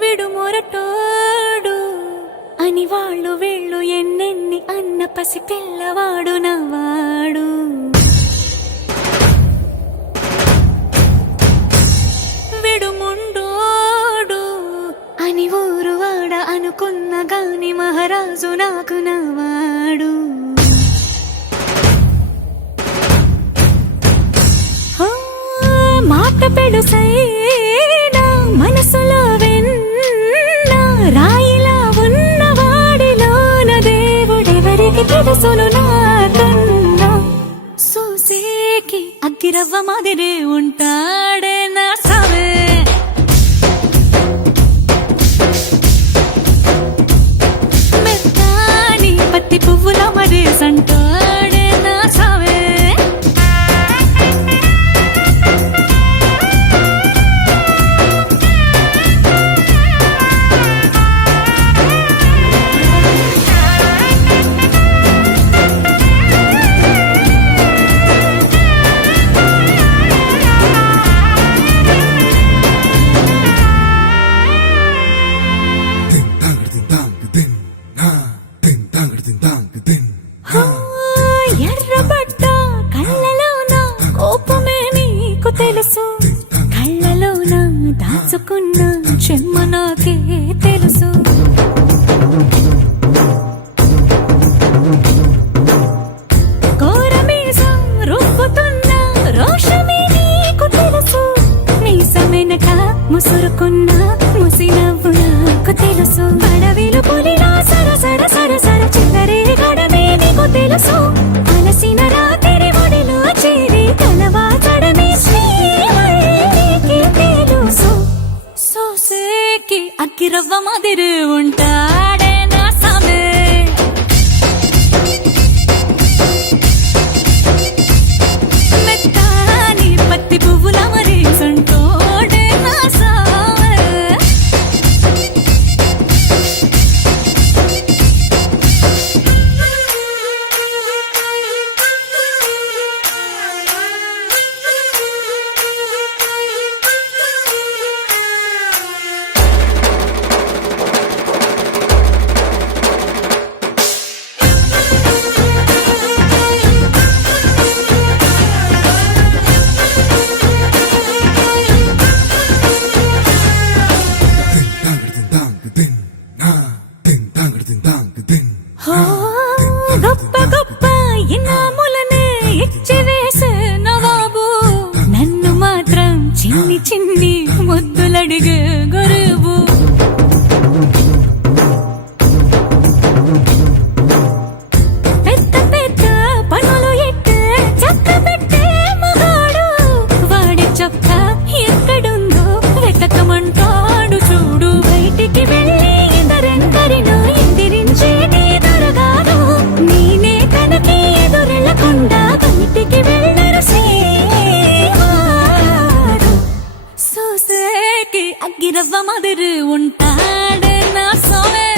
విడు మొరటోడు అని వాళ్ళు వీళ్ళు ఎన్నెన్ని అన్న పసి పిల్లవాడు నవ్వాడు. విడు ముండోడు అని ఊరు వాడ అనుకున్న గాని మహారాజు నాకు నవ్వాడు. మాట పెడుసైనా మనసులో వెన్న రాయిలా ఉన్నవాడిలోన దేవుడెవరికి తెలుసును నాకన్నా. సూసేకి అగ్గిరవ్వ మాదిరి ఉంటాడే నా సావే. మెత్తాని పత్తి పువ్వుల మరి సంటాడే నా సావే. ఎర్రబడ్డ కళ్ళలోన కోపమే నీకు తెలుసు, కళ్ళలోన దాచుకున్న చెమ్మ నాకే తెలుసు. కోరమీసం రుబ్బుతున్న రోషమే నీకు తెలుసు, మీసమెనక ముసురుకున్న ముసినవ్వు నాకు తెలుసు. అడవిలు పులిలా సరసర సరసర చిల్లరే గడమే నీకు తెలుసు, అలసిన రాత్రి ఒడిలో చేరి తలవాచడమే శ్రీవల్లికి తెలుసు. సోసేకి అగ్గిరవ్వ మాదిరి ఉంటాడే నా సామే. మెత్తాని పత్తి పువ్వుల మరి సంటోడే నా సామే. గొప్ప గొప్ప ఇనాములనే ఇచ్చి వేసే నవాబు, నన్ను మాత్రం చిన్ని చిన్ని ముద్దులడిగే గురువు. పెద్ద పెద్ద పనులు ఎట్టే చక్క పెట్టే మగాడు, వాడి చొక్క ఎక్కడుందో వెతకమంటాడు చూడు. బయటికి వెళ్ళి ఇద్దరెందరినో ఎదిరించేటి దొరగాడు, నేనే తనకి ఎదురెళ్ళకుండా బయటికి వెళ్ళరు సేవాడు. సోసేకి అగ్గిరవ్వ మాదిరి ఉంటాడే నా సోమే.